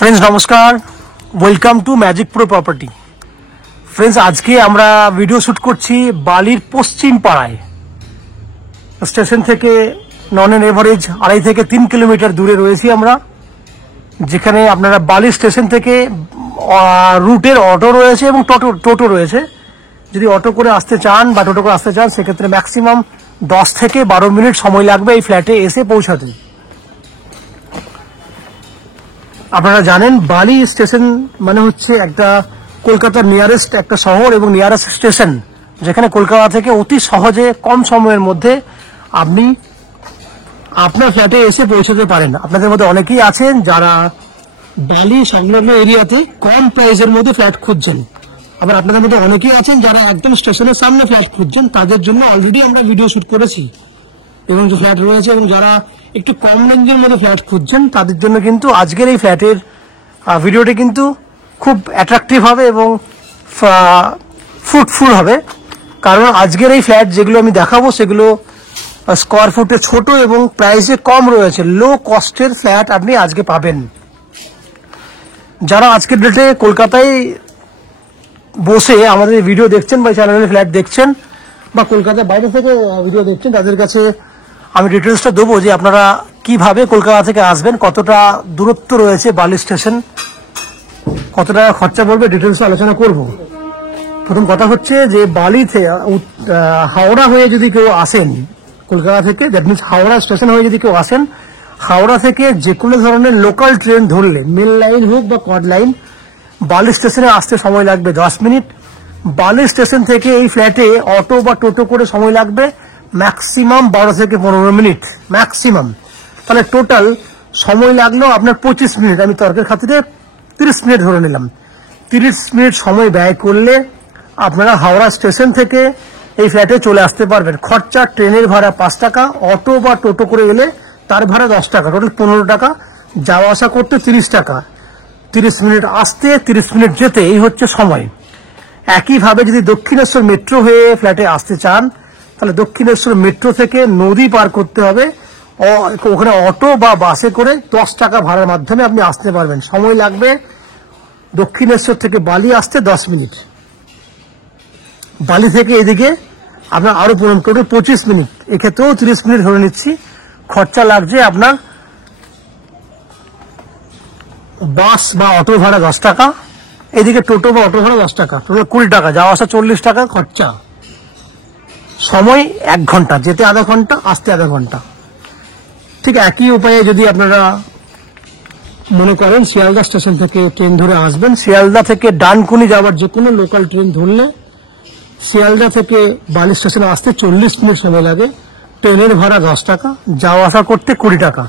Friends नमस्कार, welcome to magic pro property. Friends आज के আমরা ভিডিও শুট করছি বালির পশ্চিম পাড়ায়। স্টেশন থেকে নন এন এভারেজ 2.5 থেকে 3 কিলোমিটার দূরে রয়েছি আমরা, যেখানে আপনারা বালি স্টেশন থেকে রুটের অটো রয়েছে এবং টোটো রয়েছে। যদি অটো করে আসতে চান বা টোটো করে আসতে চান সেক্ষেত্রে ম্যাক্সিমাম 10 থেকে 12 মিনিট সময় লাগবে এই ফ্ল্যাটে এসে পৌঁছাতে। আপনারা জানেন বালি স্টেশন মানে হচ্ছে একটা কলকাতার নিয়ারেস্ট একটা শহর এবং নিয়ারেস্ট স্টেশন, যেখানে কলকাতা থেকে অতি সহজে কম সময়ের মধ্যে আপনি আপনার ফ্ল্যাটে এসে পৌঁছাতে পারেন। আপনাদের মধ্যে অনেকেই আছেন যারা বালি সংলগ্ন এরিয়াতে কম প্রাইসের মধ্যে ফ্ল্যাট খুঁজছেন, আবার আপনাদের মধ্যে অনেকেই আছেন যারা একদম স্টেশনের সামনে ফ্ল্যাট খুঁজছেন। তাদের জন্য অলরেডি আমরা ভিডিও শুট করেছি এবং যে ফ্ল্যাট রয়েছে, এবং যারা একটু কম রেঞ্জের মধ্যে ফ্ল্যাট খুঁজছেন তাদের জন্য কিন্তু আজকের এই ফ্ল্যাটের ভিডিওটি কিন্তু খুব অ্যাট্রাকটিভ হবে এবং ফ্রুটফুল হবে। কারণ আজকের এই ফ্ল্যাট যেগুলো আমি দেখাবো সেগুলো স্কোয়ার ফুটে ছোট এবং প্রাইসে কম রয়েছে। লো কস্টের ফ্ল্যাট আপনি আজকে পাবেন। যারা আজকের ডেটে কলকাতায় বসে আমাদের ভিডিও দেখছেন বা চ্যানেলে ফ্ল্যাট দেখছেন বা কলকাতার বাইরে থেকে ভিডিও দেখছেন, তাদের কাছে আমি ডিটেলসটা দেবো যে আপনারা কিভাবে কলকাতা থেকে আসবেন, কতটা দূরত্ব রয়েছে বালি স্টেশন, কত টাকা খরচা পড়বে, ডিটেলস আলোচনা করব। প্রথম কথা হচ্ছে যে বালি থেকে হাওড়া হয়ে যদি কেউ আসেন কলকাতা থেকে, দ্যাট মিনস হাওড়া স্টেশন হয়ে যদি কেউ আসেন, হাওড়া থেকে যে কোনো ধরনের লোকাল ট্রেন ধরলে, মেল লাইন হোক বা কড লাইন, বালি স্টেশনে আসতে সময় লাগবে 10 মিনিট। বালি স্টেশন থেকে এই ফ্ল্যাটে অটো বা টোটো করে সময় লাগবে ম্যাক্সিমাম 12 থেকে 15 মিনিট ম্যাক্সিমাম। তাহলে টোটাল সময় লাগলো আপনার 25 মিনিট। আমি তর্কের খাতিরে 30 মিনিট ধরে নিলাম। 30 মিনিট সময় ব্যয় করলে আপনারা হাওড়া স্টেশন থেকে এই ফ্ল্যাটে চলে আসতে পারবেন। খরচা ট্রেনের ভাড়া 5 টাকা, অটো বা টোটো করে এলে তার ভাড়া 10 টাকা, টোটাল 15 টাকা। যাওয়া আসা করতে 30 টাকা। 30 মিনিট আসতে, 30 মিনিট যেতে, এই হচ্ছে সময়। একইভাবে যদি দক্ষিণেশ্বর মেট্রো হয়ে ফ্ল্যাটে আসতে চান তাহলে দক্ষিণেশ্বর মেট্রো থেকে নদী পার করতে হবে, ওখানে অটো বা বাসে করে 10 টাকা ভাড়ার মাধ্যমে আপনি আসতে পারবেন। সময় লাগবে দক্ষিণেশ্বর থেকে বালি আসতে 10 মিনিট। বালি থেকে এদিকে আপনার আরো টোটাল 25 মিনিট, এক্ষেত্রেও 30 মিনিট ধরে নিচ্ছি। খরচা লাগছে আপনার বাস বা অটো ভাড়া 10 টাকা, এদিকে টোটো বা অটো ভাড়া 10 টাকা, টোটাল 20 টাকা। যাওয়া আসা 40 টাকা খরচা। সময় 1 ঘন্টা, যেতে আধা ঘন্টা, আসতে আধা ঘন্টা। ঠিক একই উপায়ে যদি আপনারা মনে করেন শিয়ালদা স্টেশন থেকে ট্রেন ধরে আসবেন, শিয়ালদা থেকে ডানকুনি যাওয়ার যে কোনো লোকাল ট্রেন ধরলে শিয়ালদা থেকে বালি স্টেশনে আসতে 40 মিনিট সময় লাগে। ট্রেনের ভাড়া 10 টাকা, যাওয়া আসা করতে 20 টাকা।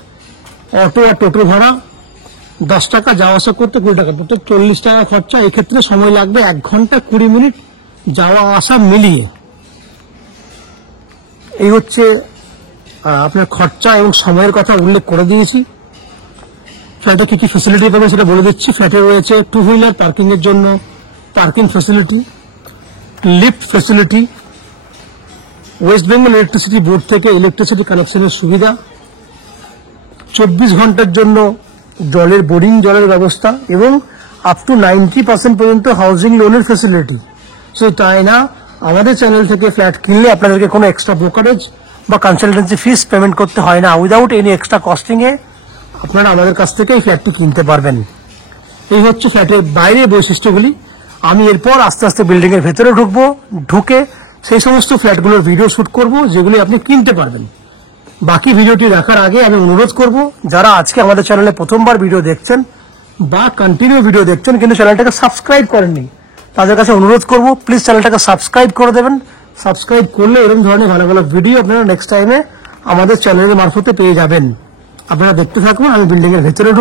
অটো আর টোটো ভাড়া 10 টাকা, যাওয়া আসা করতে 20 টাকা, টোটাল 40 টাকা খরচা। এক্ষেত্রে সময় লাগবে 1 ঘন্টা 20 মিনিট যাওয়া আসা মিলিয়ে। এই হচ্ছে আপনার খরচা এবং সময়ের কথা উল্লেখ করে দিয়েছি। ফ্ল্যাটে কি কি ফ্যাসিলিটি পাবেন সেটা বলে দিচ্ছি। ফ্ল্যাটে রয়েছে 2 হুইলার পার্কিং এর জন্য parking facility, lift facility, West Bengal electricity board থেকে ইলেকট্রিসিটি কানেকশনের সুবিধা, 24 ঘন্টার জন্য জলের বোরিং জলের ব্যবস্থা এবং আপ টু 90% পর্যন্ত হাউজিং লোনের ফ্যাসিলিটি। শুধু তাই না, আমাদের চ্যানেল থেকে ফ্ল্যাট কিনলে আপনাদেরকে কোনো এক্সট্রা ব্রোকারেজ বা কনসালটেন্সি ফিস পেমেন্ট করতে হয় না। উইদাউট এনি এক্সট্রা কস্টিংয়ে আপনারা আমাদের কাছ থেকে এই ফ্ল্যাটটি কিনতে পারবেন। এই হচ্ছে ফ্ল্যাটের বাইরের বৈশিষ্ট্যগুলি। আমি এরপর আস্তে আস্তে বিল্ডিং এর ভেতরে ঢুকে সেই সমস্ত ফ্ল্যাটগুলোর ভিডিও শুট করব যেগুলি আপনি কিনতে পারবেন। বাকি ভিডিওটি দেখার আগে আমি অনুরোধ করব, যারা আজকে আমাদের চ্যানেলে প্রথমবার ভিডিও দেখছেন বা কন্টিনিউ ভিডিও দেখছেন কিন্তু চ্যানেলটাকে সাবস্ক্রাইব করেননি, তাদের কাছে অনুরোধ করব প্লিজ চ্যানেলটাকে সাবস্ক্রাইব করে দেবেন। সাবস্ক্রাইব করলে এরকম ধরনের ভালো ভালো ভিডিও আপনারা নেক্সট টাইমে আমাদের চ্যানেলের মারফতে পেয়ে যাবেন। আপনারা দেখতে থাকুন। আমি বিল্ডিং এর ভেতরে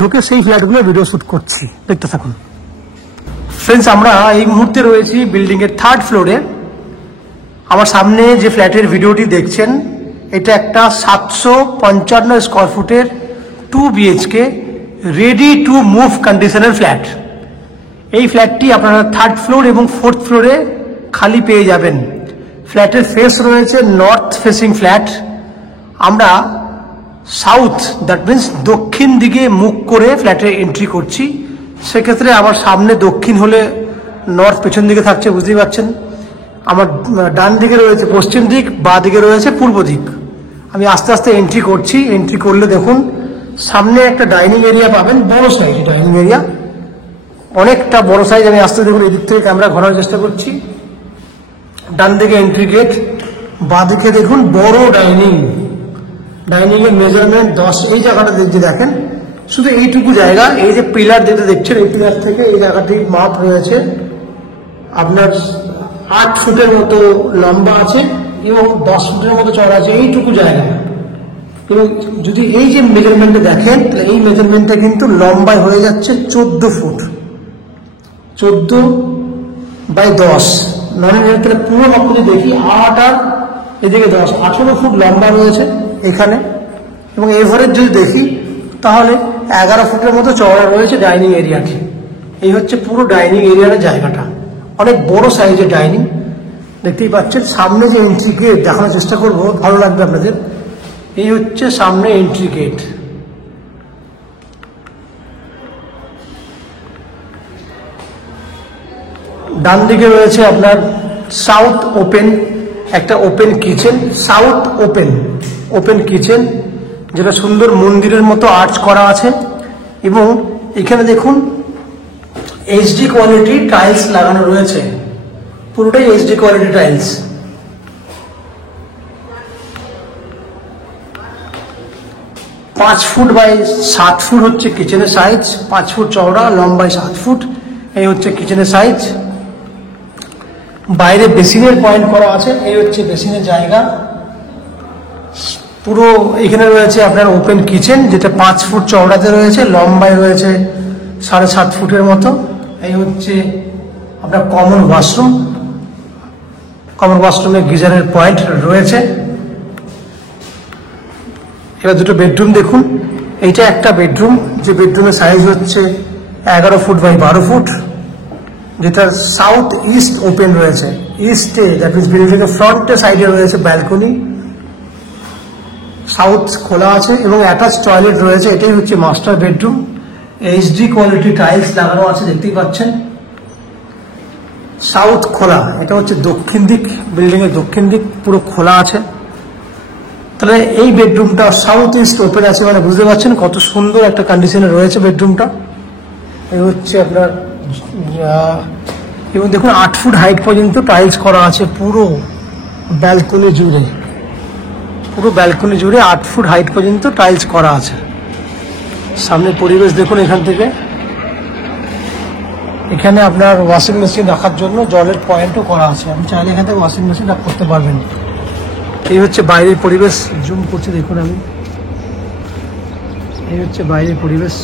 ঢুকে সেই ফ্ল্যাটগুলোর ভিডিও শুট করছি, দেখতে থাকুন। ফ্রেন্ডস, আমরা এই মুহূর্তে রয়েছি বিল্ডিং এর 3rd ফ্লোরে। আমার সামনে যে ফ্ল্যাটের ভিডিওটি দেখছেন এটা একটা 755 স্কোয়ার ফুটের 2 BHK রেডি টু মুভ কন্ডিশনের ফ্ল্যাট। এই ফ্ল্যাটটি আপনারা 3rd ফ্লোর এবং 4th ফ্লোরে খালি পেয়ে যাবেন। ফ্ল্যাটের ফেস রয়েছে নর্থ ফেসিং ফ্ল্যাট। আমরা সাউথ, দ্যাট মিনস দক্ষিণ দিকে মুখ করে ফ্ল্যাটে এন্ট্রি করছি। সেক্ষেত্রে আমার সামনে দক্ষিণ হলে নর্থ পেছন দিকে থাকছে, বুঝতেই পারছেন। আমার ডান দিকে রয়েছে পশ্চিম দিক, বাঁ দিকে রয়েছে পূর্ব দিক। আমি আস্তে আস্তে এন্ট্রি করছি। এন্ট্রি করলে দেখুন সামনে একটা ডাইনিং এরিয়া পাবেন, বড় সাইজ ডাইনিং এরিয়া, অনেকটা বড় সাইজ। আমি আস্তে দেখুন এদিক থেকে ক্যামেরা ঘোরানোর চেষ্টা করছি। ডান দিকে এন্ট্রি গেট, বাঁ দিকে দেখুন বড় ডাইনিং এর মেজারমেন্ট 10। এই জায়গাটা যে দেখেন শুধু এইটুকু জায়গা, এই যে পিলার যেটা দেখছেন এই পিলার থেকে এই জায়গাটি মাপ রয়েছে আপনার 8 ফুটের মতো লম্বা আছে এবং 10 ফুটের মতো চড়া আছে, এইটুকু জায়গা। এবং যদি এই যে মেজারমেন্টটা দেখেন তাহলে এই মেজারমেন্টটা কিন্তু লম্বায় হয়ে যাচ্ছে 14 ফুট, 14/10। মানে তাহলে পুরো লক্ষ্য যদি দেখি 8 আর এদিকে 10, 18 ফুট লম্বা রয়েছে এখানে। এবং এভারেজ যদি দেখি তাহলে 11 ফুটের মতো চওড়া রয়েছে ডাইনিং এরিয়াটি। এই হচ্ছে পুরো ডাইনিং এরিয়ার জায়গাটা, অনেক বড় সাইজের ডাইনিং। দেখতেই পাচ্ছেন সামনে যে এন্ট্রি গেট দেখানোর চেষ্টা করব, ভালো লাগবে আপনাদের। এই হচ্ছে সামনে এন্ট্রি গেট। ডান দিকে রয়েছে আপনার সাউথ ওপেন, একটা open kitchen, south open kitchen, যেটা সুন্দর মন্দিরের মতো আর্চ করা আছে। এবং এখানে দেখুন এইচডি কোয়ালিটি টাইলস লাগানো রয়েছে, পুরোটাই এইচডি কোয়ালিটি টাইলস। পাঁচ ফুট বাই 7 ফুট হচ্ছে কিচেনের সাইজ, 5 ফুট চওড়া, লম্বায় 7 ফুট। এই হচ্ছে কিচেনের সাইজ। বাইরে বেসিনের পয়েন্ট করা আছে, এই হচ্ছে বেসিনের জায়গা। পুরো এখানে রয়েছে আপনার ওপেন কিচেন, যেটা 5 ফুট চওড়াতে রয়েছে, লম্বায় রয়েছে 7.5 ফুটের মতো। এই হচ্ছে আপনার কমন ওয়াশরুমে গিজারের পয়েন্ট রয়েছে। এবার দুটো বেডরুম দেখুন। এইটা একটা বেডরুম, যে বেডরুমের সাইজ হচ্ছে 11 ফুট বাই 12 ফুট, যেটা সাউথ ইস্ট ওপেন রয়েছে। ইস্টে দ্যাট মিনস বিল্ডিংয়ের ফ্রন্টে সাইডে রয়েছে ব্যালকনি, সাউথ খোলা আছে এবং অ্যাটাচ টয়লেট রয়েছে। এটাই হচ্ছে master bedroom. HD quality tiles লাগানো আছে, দেখতেই পাচ্ছেন। সাউথ খোলা, এটা হচ্ছে দক্ষিণ দিক, বিল্ডিংয়ের দক্ষিণ দিক পুরো খোলা আছে। তাহলে এই বেডরুমটা সাউথ ইস্ট ওপেন আছে, মানে বুঝতে পারছেন কত সুন্দর একটা কন্ডিশনে রয়েছে বেডরুমটা। এই হচ্ছে আপনার, এবং দেখুন 8 ফুট হাইট পর্যন্ত টাইলস করা আছে পুরো ব্যালকনি জুড়ে 8 ফুট হাইট পর্যন্ত টাইলস করা আছে। সামনে পরিবেশ দেখুন। এখান থেকে এখানে আপনার ওয়াশিং মেশিন রাখার জন্য জলের পয়েন্টও করা আছে, আপনি চাইলে এখান থেকে ওয়াশিং মেশিন করতে পারবেন। এই হচ্ছে বাইরের পরিবেশ, জুম করছি দেখুন আমি। এই হচ্ছে বাইরের পরিবেশ।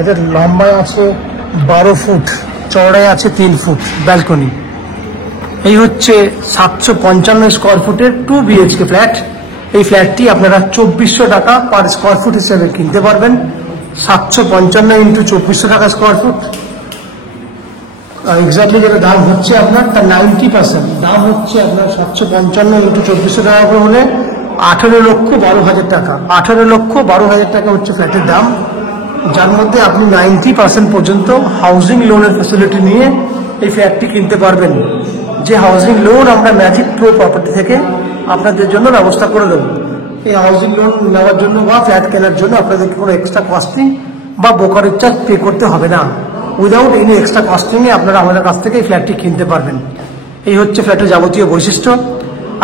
এদের লম্বায় আছে 12 ফুট, চওড়ায় আছে 3 ফুট ব্যালকনি। এই হচ্ছে 755 স্কোয়ার ফুটের 2 BHK ফ্ল্যাট। এই ফ্ল্যাটটি আপনারা 2400 টাকা পার স্কোয়ার ফুট হিসেবে কিনতে পারবেন। 755 ইন্টু 2400 টাকা স্কোয়ার ফুট, এক্স্যাক্টলি যেটা দাম হচ্ছে আপনার তার 90% দাম হচ্ছে আপনার 755 ইন্টু 2400 টাকা করে হলে 18,12,000 টাকা। 18,12,000 টাকা হচ্ছে ফ্ল্যাটের দাম, যার মধ্যে আপনি 90% পর্যন্ত হাউজিং লোনের ফ্যাসিলিটি নিয়ে এই ফ্ল্যাটটি কিনতে পারবেন। যে হাউজিং লোন আমরা ম্যাজিক প্রো প্রপার্টি থেকে আপনাদের জন্য ব্যবস্থা করে দেবো। এই হাউজিং লোন নেওয়ার জন্য বা ফ্ল্যাট কেনার জন্য আপনাদেরকে কোনো এক্সট্রা কস্টিং বা ব্রোকারেজ চার্জ পে করতে হবে না। উইদাউট এনি এক্সট্রা কস্টিংয়ে আপনারা আমাদের কাছ থেকে এই ফ্ল্যাটটি কিনতে পারবেন। এই হচ্ছে ফ্ল্যাটের যাবতীয় বৈশিষ্ট্য।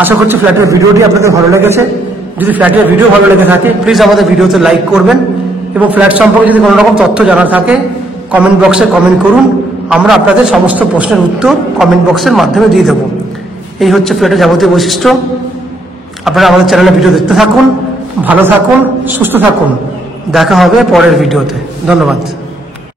আশা করছি ফ্ল্যাটের ভিডিওটি আপনাদের ভালো লেগেছে। যদি ফ্ল্যাটের ভিডিও ভালো লেগে থাকে প্লিজ আমাদের ভিডিওতে লাইক করবেন এবং ফ্ল্যাট সম্পর্কে যদি কোনো রকম তথ্য জানার থাকে কমেন্ট বক্সে কমেন্ট করুন। আমরা আপনাদের সমস্ত প্রশ্নের উত্তর কমেন্ট বক্সের মাধ্যমে দিয়ে দেবো। এই হচ্ছে ফ্ল্যাটের যাবতীয় বৈশিষ্ট্য। আপনারা আমাদের চ্যানেলে ভিডিও দেখতে থাকুন, ভালো থাকুন, সুস্থ থাকুন। দেখা হবে পরের ভিডিওতে। ধন্যবাদ।